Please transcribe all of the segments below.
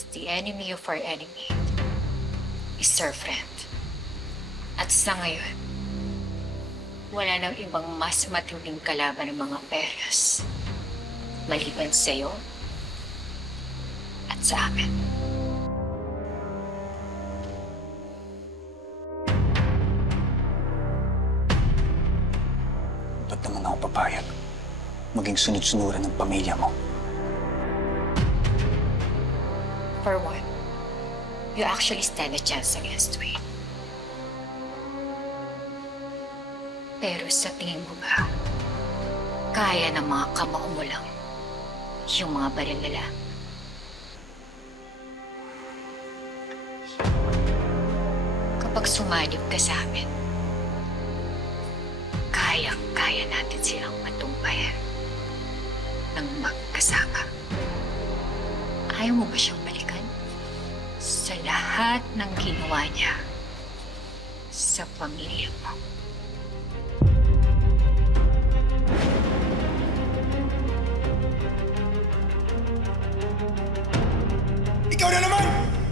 because the enemy of our enemy is our friend. At sa ngayon, wala nang ibang mas matinding kalaban ng mga Perez maliban sa'yo at sa amin. Ba't naman ako papayag maging sunod-sunuran ng pamilya mo? For one, you actually stand a chance against Wayne. Pero sa tingin mo ba, kaya ng mga kamao mo lang yung mga baril nila? Kapag sumanib ka sa amin, kayang-kaya natin silang matumpayan ng magkasama. Ayaw mo ba siyang balikan? Sa lahat ng ginawa niya sa pamilya mo. Ikaw na naman!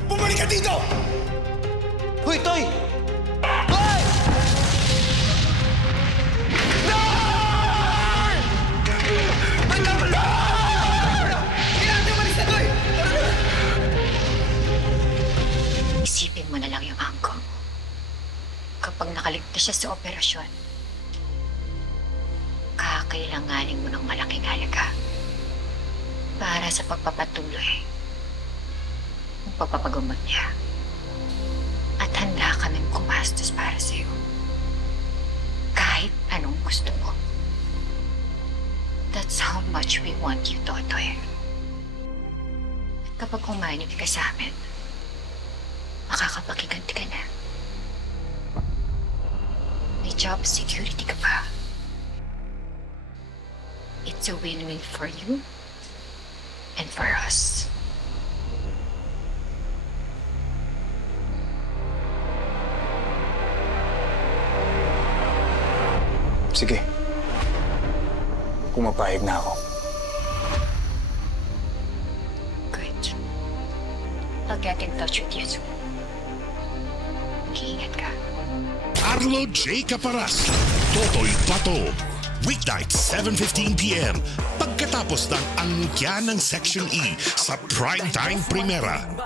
Bumalik ka dito! Hoy, Toy! Hoy! Isipin mo na lang yung angko mo. Kapag nakaligtas siya sa operasyon, kakailanganin mo ng malaking halaga para sa pagpapatuloy ng pagpapagamot niya. At handa kaming kumastos para sa'yo. Kahit anong gusto mo. That's how much we want you, Totoy. At kapag umanib ka sa amin, makakapakiganti ka na. May job security ka pa. It's a win-win for you and for us. Sige. Pumapayag na ako. Good. I'll get in touch with you soon. Mag-iingat ka. Arlo J. Caparas, Totoy Pato. Weeknight, 7:15 p.m. Pagkatapos ng angkya ng Section E sa Primetime Primera.